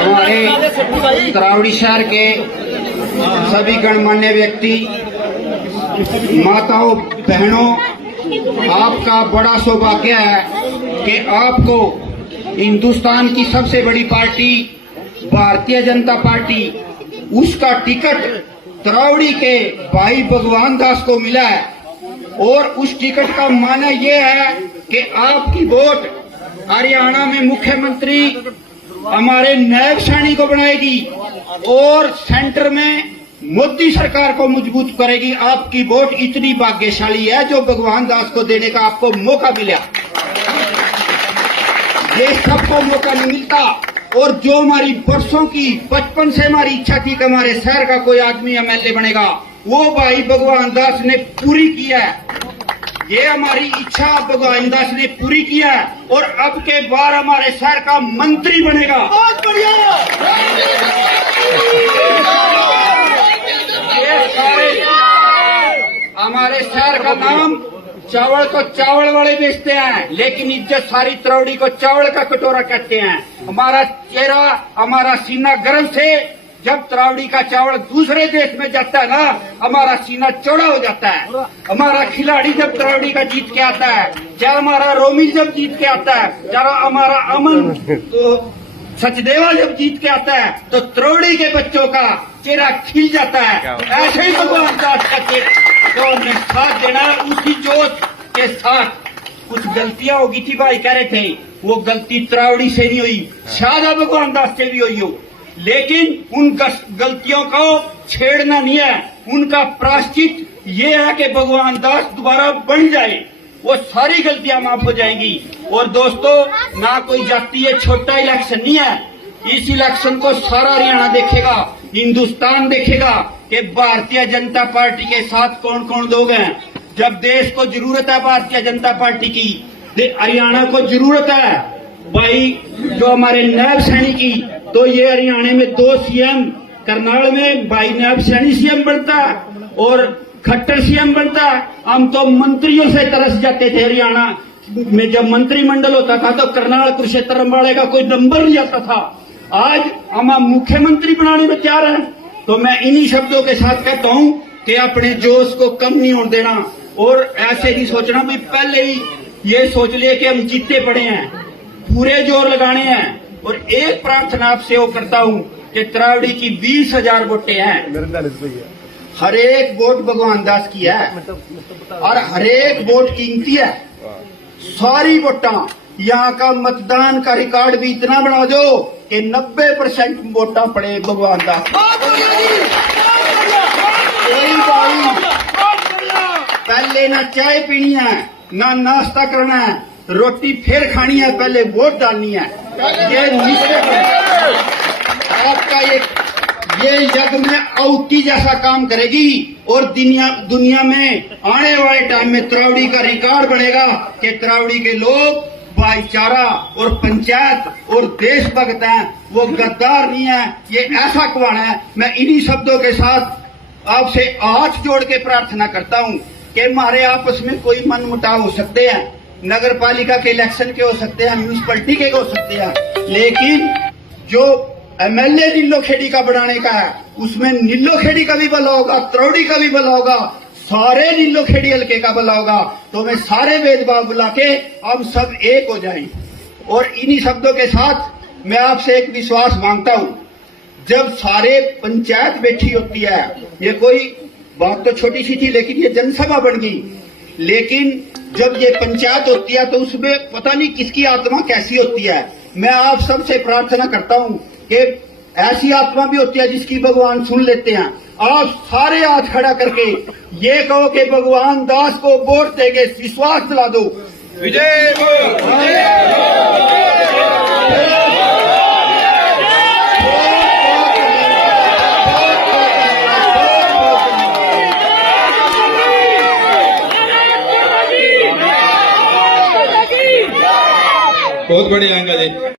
हमारे तरावड़ी शहर के सभी गणमान्य व्यक्ति, माताओं, बहनों, आपका बड़ा सौभाग्य है कि आपको हिंदुस्तान की सबसे बड़ी पार्टी भारतीय जनता पार्टी, उसका टिकट तरावड़ी के भाई भगवान दास को मिला है। और उस टिकट का माने ये है कि आपकी वोट हरियाणा में मुख्यमंत्री हमारे नायब सैनी को बनाएगी और सेंटर में मोदी सरकार को मजबूत करेगी। आपकी वोट इतनी भाग्यशाली है जो भगवान दास को देने का आपको मौका मिला। ये सबको मौका नहीं मिलता। और जो हमारी वर्षों की, बचपन से हमारी इच्छा थी कि हमारे शहर का कोई आदमी एमएलए बनेगा, वो भाई भगवान दास ने पूरी किया है। ये हमारी इच्छा भगवान दास ने पूरी किया है और अब के बार हमारे शहर का मंत्री बनेगा। बहुत बढ़िया। हमारे शहर का नाम, चावल तो चावल वाले बेचते हैं, लेकिन इज्जत सारी तरावड़ी को चावल का कटोरा कहते हैं। हमारा चेहरा, हमारा सीना गर्व से जब तरावड़ी का चावल दूसरे देश में जाता है ना, हमारा सीना चौड़ा हो जाता है। हमारा खिलाड़ी जब तरावड़ी का जीत के आता है, चाहे हमारा रोमिल जब जीत के आता है, चाहे हमारा अमन तो सचदेवा जब जीत के आता है, तो तरावड़ी के बच्चों का चेहरा खिल जाता है। ऐसे ही भगवान दास का तो साथ देना है। उसी जोश के साथ कुछ गलतियां होगी थी, भाई कह रहे थे, वो गलती तरावड़ी से नहीं हुई, शायद भगवान दास से भी हुई हो, लेकिन उन गलतियों को छेड़ना नहीं है। उनका प्रायश्चित ये है कि भगवान दास दोबारा बन जाए, वो सारी गलतियां माफ हो जाएंगी। और दोस्तों, ना कोई जाति है, छोटा इलेक्शन नहीं है। इस इलेक्शन को सारा हरियाणा देखेगा, हिंदुस्तान देखेगा कि भारतीय जनता पार्टी के साथ कौन कौन लोग हैं। जब देश को जरूरत है भारतीय जनता पार्टी की, हरियाणा को जरूरत है भाई जो हमारे नायब सैनी की, तो ये हरियाणा में 2 सीएम, करनाल में भाई नायब सैनी सीएम बनता और खट्टर सीएम बनता। हम तो मंत्रियों से तरस जाते थे। हरियाणा में जब मंत्रिमंडल होता था तो करनाल, कुरुक्षेत्र, अम्बाड़े का कोई नंबर नहीं आता था। आज हम मुख्यमंत्री बनाने में तैयार हैं। तो मैं इन्हीं शब्दों के साथ कहता हूं कि अपने जोश को कम नहीं होने देना और ऐसे नहीं सोचना भी पहले ही ये सोच लिए कि हम जीते पड़े हैं, पूरे जोर लगाने हैं। और एक प्रार्थना आपसे वो करता हूं कि तरावड़ी की 20,000 वोटें हैं, हर एक वोट भगवान दास की है और हर एक वोट कीमती है। सारी वोटां, यहाँ का मतदान का रिकॉर्ड भी इतना बना दो कि 90% वोटां पड़े भगवान दास। पहले ना चाय पीनी है, ना नाश्ता करना है, रोटी फिर खानी है, पहले वोट डालनी है। ये आपका ये यज्ञ में औटी जैसा काम करेगी और दुनिया में आने वाले टाइम में तरावड़ी का रिकॉर्ड बढ़ेगा कि तरावड़ी के लोग भाईचारा और पंचायत और देशभक्त हैं, वो गद्दार नहीं है। ये ऐसा कौन है। मैं इन्हीं शब्दों के साथ आपसे हाथ जोड़ के प्रार्थना करता हूं कि हमारे आपस में कोई मनमुटाव हो सकते हैं, नगर पालिका के इलेक्शन के हो सकते हैं, म्यूनिसिपैलिटी के हो सकते हैं, लेकिन जो एमएलए नीलोखेड़ी का बनाने का है, उसमें नीलोखेड़ी का भी भला होगा, तरावड़ी का भी भला होगा, सारे नीलोखेड़ी हल्के का भला होगा। तो मैं सारे भेदभाव बुला के हम सब एक हो जाएं। और इन्हीं शब्दों के साथ मैं आपसे एक विश्वास मांगता हूं, जब सारे पंचायत बैठी होती है, ये कोई बात तो छोटी सी थी लेकिन ये जनसभा बन गई, लेकिन जब ये पंचायत होती है तो उसमें पता नहीं किसकी आत्मा कैसी होती है। मैं आप सबसे प्रार्थना करता हूं कि ऐसी आत्मा भी होती है जिसकी भगवान सुन लेते हैं। आप सारे हाथ खड़ा करके ये कहो कि भगवान दास को वोट देंगे, विश्वास दिला दो। विजय बहुत बढ़िया अंकल जी।